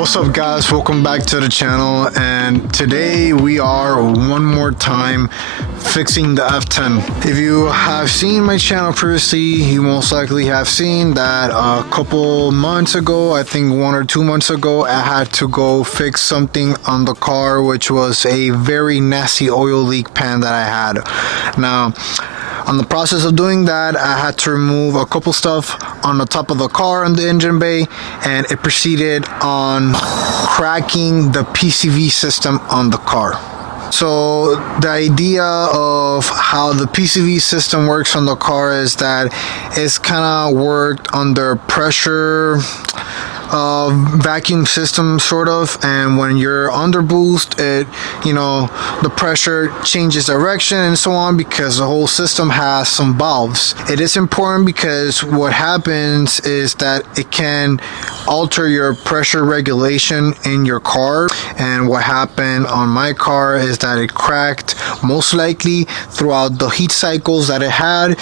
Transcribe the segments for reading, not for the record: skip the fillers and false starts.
What's up guys, welcome back to the channel, and today we are one more time fixing the F10. If you have seen my channel previously, you most likely have seen that a couple months ago, I think 1 or 2 months ago, I had to go fix something on the car, which was a very nasty oil leak pan that I had. Now, on the process of doing that, I had to remove a couple stuff on the top of the car on the engine bay, and it proceeded on cracking the PCV system on the car. So the idea of how the PCV system works on the car is that it's kind of worked under pressure vacuum system sort of, and when you're under boost, it, you know, the pressure changes direction and so on, because the whole system has some valves. It is important because what happens is that it can alter your pressure regulation in your car, and what happened on my car is that it cracked, most likely throughout the heat cycles that it had.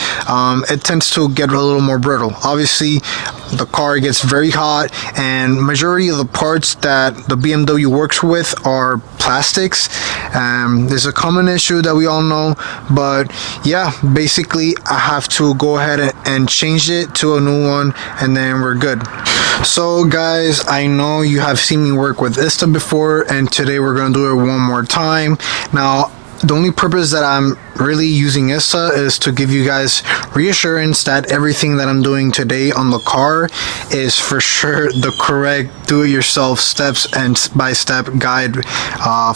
It tends to get a little more brittle. Obviously the car gets very hot, and majority of the parts that the BMW works with are plastics. There's a common issue that we all know, but yeah, basically I have to go ahead and change it to a new one, and then we're good. So guys, I know you have seen me work with ISTA before, and today we're gonna do it one more time. Now, the only purpose that I'm really using ISTA is to give you guys reassurance that everything that I'm doing today on the car is for sure the correct do-it-yourself steps and by-step guide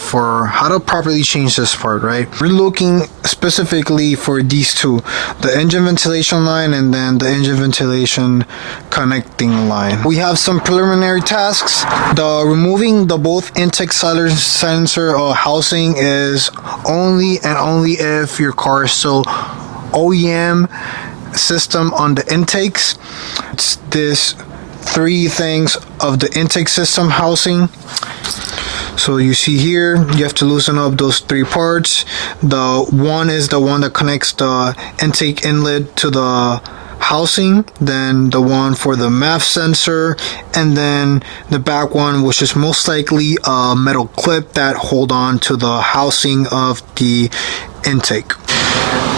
for how to properly change this part, right? We're looking specifically for these two, the engine ventilation line and then the engine ventilation connecting line. We have some preliminary tasks. The removing the both intake sensor housing is only and only if your car is still OEM system on the intakes. It's this 3 things of the intake system housing. So you see here, you have to loosen up those 3 parts. The one is the one that connects the intake inlet to the housing, then the one for the MAF sensor, and then the back one, which is most likely a metal clip that hold on to the housing of the intake.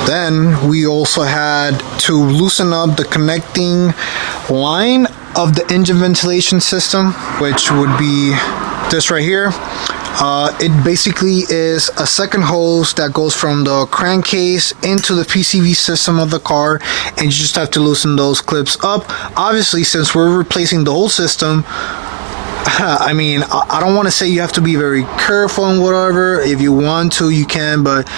Then we also had to loosen up the connecting line of the engine ventilation system, which would be this right here. It basically is a second hose that goes from the crankcase into the PCV system of the car, and you just have to loosen those clips up. Obviously, since we're replacing the whole system, I mean, I don't want to say you have to be very careful and whatever. If you want to, you can, but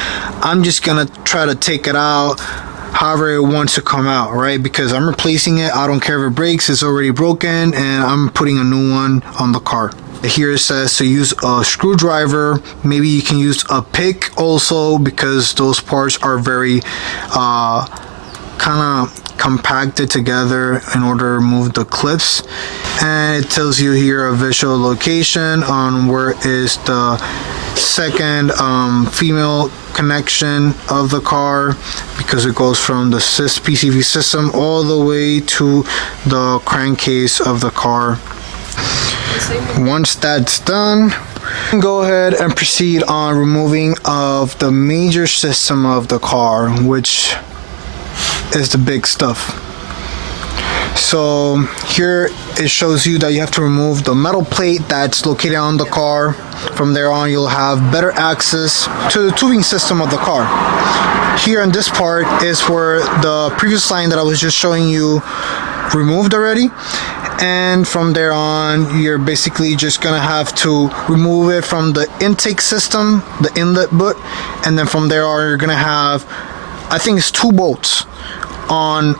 I'm just gonna try to take it out however it wants to come out, right? Because I'm replacing it. I don't care if it breaks, it's already broken, and I'm putting a new one on the car. Here it says to use a screwdriver. Maybe you can use a pick also, because those parts are very kind of compacted together in order to remove the clips. And it tells you here a visual location on where is the second female connection of the car, because it goes from the PCV system all the way to the crankcase of the car. Once that's done, go ahead and proceed on removing of the major system of the car, which is the big stuff. So here it shows you that you have to remove the metal plate that's located on the car. From there on, you'll have better access to the tubing system of the car. Here in this part is where the previous line that I was just showing you removed already, and from there on, you're basically just gonna have to remove it from the intake system, the inlet butt, and then from there on, you're gonna have, I think it's 2 bolts on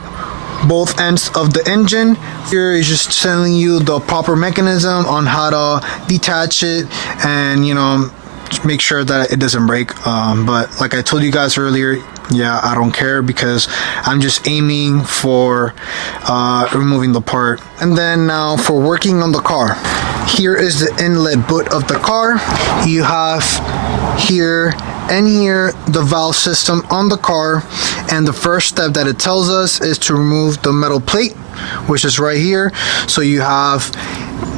both ends of the engine. Here is just telling you the proper mechanism on how to detach it, and you know, make sure that it doesn't break. But like I told you guys earlier, yeah, I don't care, because I'm just aiming for removing the part. And then now for working on the car, here is the inlet butt of the car. You have here and here the valve system on the car, and the first step that it tells us is to remove the metal plate, which is right here. So you have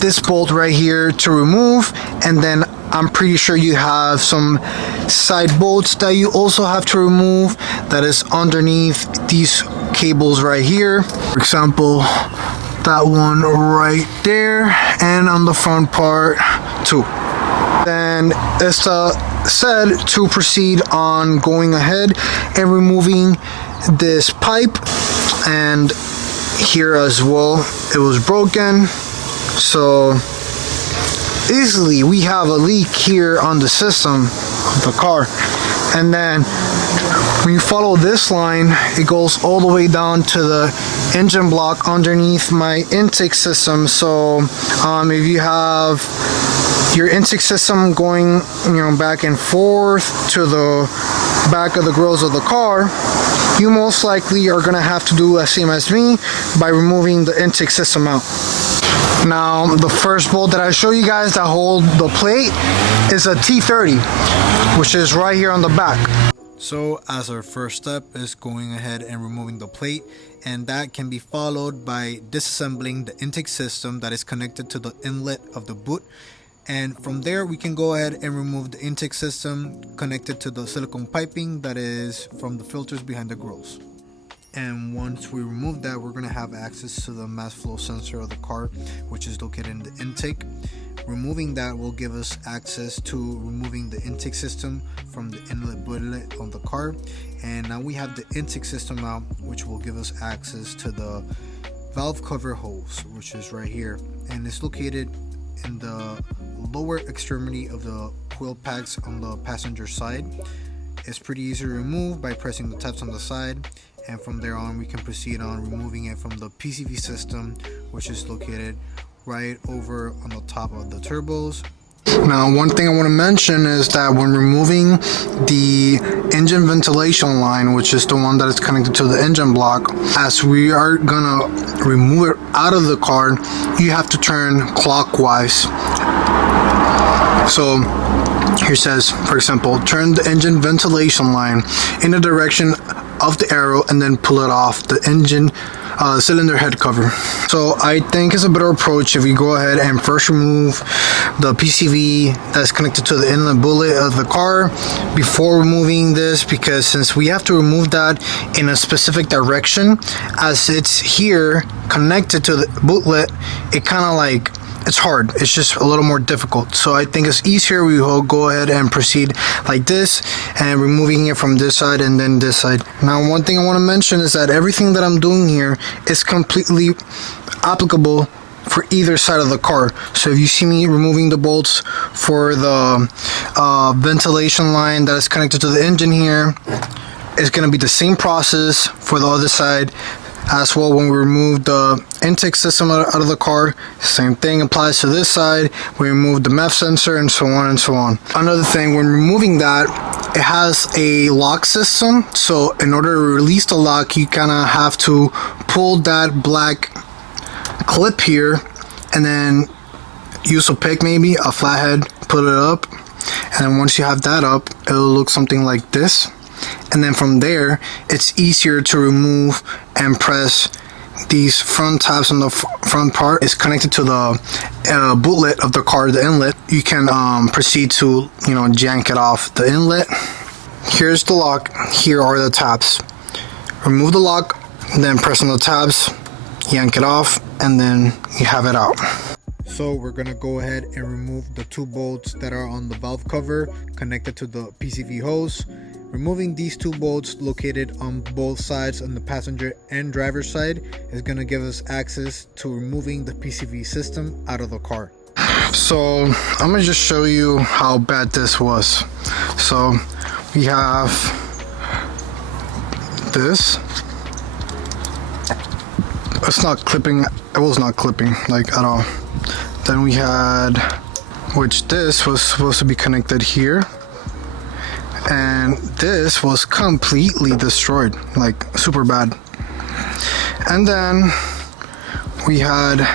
this bolt right here to remove, and then I'm pretty sure you have some side bolts that you also have to remove that is underneath these cables right here. For example, that one right there, and on the front part too. Then ISTA said to proceed on going ahead and removing this pipe, and here as well it was broken, so easily we have a leak here on the system of the car. And then when you follow this line, it goes all the way down to the engine block underneath my intake system. So if you have your intake system going, back and forth to the back of the grills of the car, you most likely are gonna have to do the same as me by removing the intake system out. Now, the first bolt that I show you guys that hold the plate is a T30, which is right here on the back. So as our first step is going ahead and removing the plate, and that can be followed by disassembling the intake system that is connected to the inlet of the boot. And from there we can go ahead and remove the intake system connected to the silicone piping that is from the filters behind the grills. And once we remove that, we're going to have access to the mass flow sensor of the car, which is located in the intake. Removing that will give us access to removing the intake system from the inlet bootlet on the car. And now we have the intake system out, which will give us access to the valve cover hose, which is right here, and it's located in the lower extremity of the coil packs on the passenger side. It's pretty easy to remove by pressing the tabs on the side, and from there on we can proceed on removing it from the PCV system, which is located right over on the top of the turbos. Now, one thing I want to mention is that when removing the engine ventilation line, which is the one that is connected to the engine block, as we are gonna remove it out of the car, you have to turn clockwise. So here says, for example, turn the engine ventilation line in the direction of the arrow and then pull it off the engine cylinder head cover. So I think it's a better approach if we go ahead and first remove the PCV that's connected to the inlet bullet of the car before removing this, because since we have to remove that in a specific direction, as it's here connected to the bootlet, it kind of like, it's hard, it's just a little more difficult. So I think it's easier we will go ahead and proceed like this and removing it from this side and then this side. Now, one thing I want to mention is that everything that I'm doing here is completely applicable for either side of the car. So if you see me removing the bolts for the ventilation line that is connected to the engine here, it's going to be the same process for the other side as well. When we remove the intake system out of the car, same thing applies to this side. We remove the MEF sensor and so on and so on. Another thing, when removing that, it has a lock system, so in order to release the lock, you kind of have to pull that black clip here and then use a pick, maybe a flathead, put it up, and then once you have that up, it'll look something like this. And then from there, it's easier to remove and press these front tabs on the front part. Is connected to the bootlet of the car, the inlet. You can proceed to, yank it off the inlet. Here's the lock. Here are the tabs. Remove the lock, then press on the tabs, yank it off, and then you have it out. So we're gonna go ahead and remove the two bolts that are on the valve cover connected to the PCV hose. Removing these two bolts located on both sides on the passenger and driver side is going to give us access to removing the PCV system out of the car. So I'm going to just show you how bad this was. So we have this. It's not clipping. It was not clipping like at all. Then we had, which this was supposed to be connected here. And this was completely destroyed, like super bad. And then we had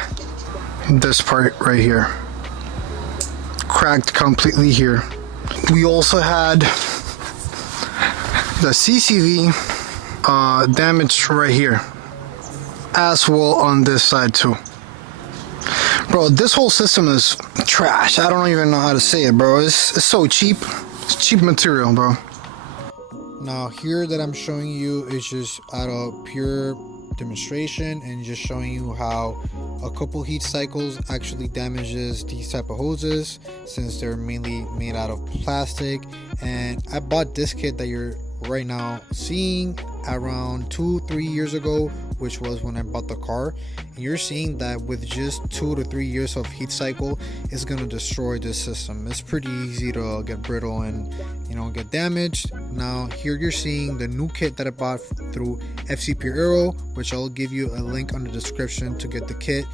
this part right here, cracked completely here. We also had the CCV damaged right here, as well on this side too. Bro, this whole system is trash. I don't even know how to say it, bro. It's so cheap. It's cheap material, bro. Now here that I'm showing you is just out of pure demonstration and just showing you how a couple heat cycles actually damages these type of hoses, since they're mainly made out of plastic. And I bought this kit that you're right now seeing around 2-3 years ago, which was when I bought the car. And you're seeing that with just 2 to 3 years of heat cycle, it's gonna destroy this system. It's pretty easy to get brittle and, you know, get damaged. Now here you're seeing the new kit that I bought through FCP Aero, which I'll give you a link on the description to get the kit.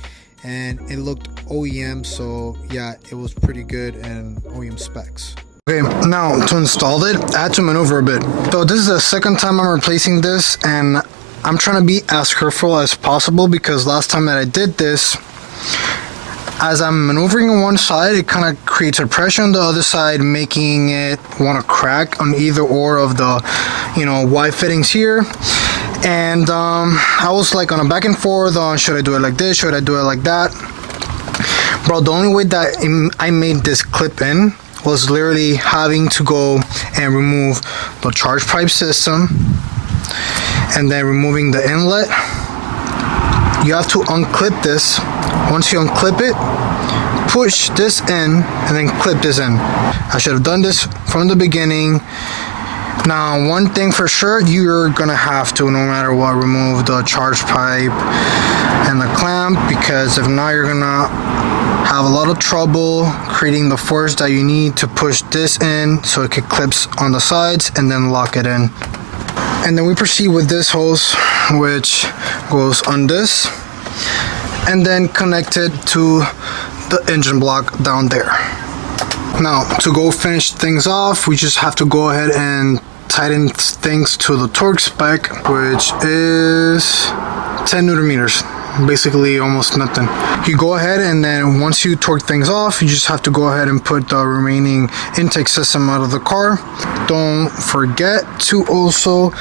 And it looked OEM, so yeah, it was pretty good and OEM specs. Okay, now to install it, I had to maneuver a bit. So this is the second time I'm replacing this, and I'm trying to be as careful as possible, because last time that I did this, as I'm maneuvering on one side, it kind of creates a pressure on the other side, making it want to crack on either or of the, you know, Y fittings here. And I was like on a back and forth on, should I do it like this, should I do it like that? Bro, the only way that I made this clip in was literally having to go and remove the charge pipe system, and then removing the inlet. You have to unclip this. Once you unclip it, push this in and then clip this in. I should have done this from the beginning. Now, one thing for sure, you're gonna have to, no matter what, remove the charge pipe and the clamp, because if not, you're gonna have a lot of trouble creating the force that you need to push this in so it could clips on the sides and then lock it in. And then we proceed with this hose, which goes on this and then connected to the engine block down there. Now to go finish things off, we just have to go ahead and tighten things to the torque spec, which is 10 Newton meters. Basically almost nothing. You go ahead, and then once you torque things off, you just have to go ahead and put the remaining intake system out of the car. Don't forget to also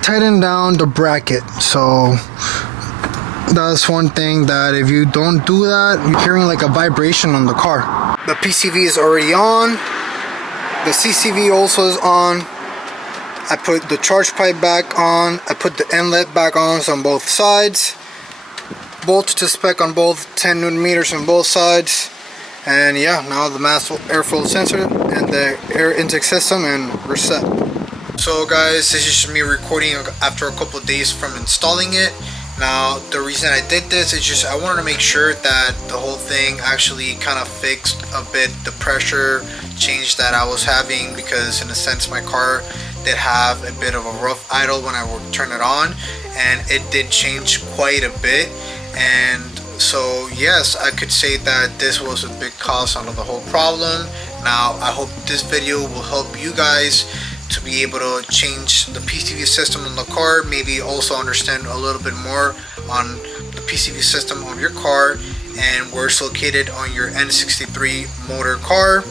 tighten down the bracket. So that's one thing that if you don't do that, you're hearing like a vibration on the car. The PCV is already on. The CCV also is on. I put the charge pipe back on. I put the inlet back on both sides. Bolt to spec on both, 10 Newton meters on both sides. And yeah, now the mass airflow sensor and the air intake system, and we're set. So guys, this is just me recording after a couple of days from installing it. Now the reason I did this is just I wanted to make sure that the whole thing actually kind of fixed a bit the pressure change that I was having, because in a sense my car did have a bit of a rough idle when I would turn it on, and it did change quite a bit. And so yes, I could say that this was a big cause under the whole problem. Now I hope this video will help you guys to be able to change the PCV system on the car, maybe also understand a little bit more on the PCV system of your car and where it's located on your N63 motor car.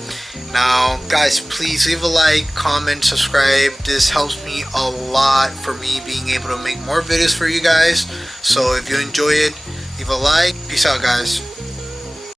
Now guys, please leave a like, comment, subscribe. This helps me a lot for me being able to make more videos for you guys. So if you enjoy it, leave a like. Peace out guys.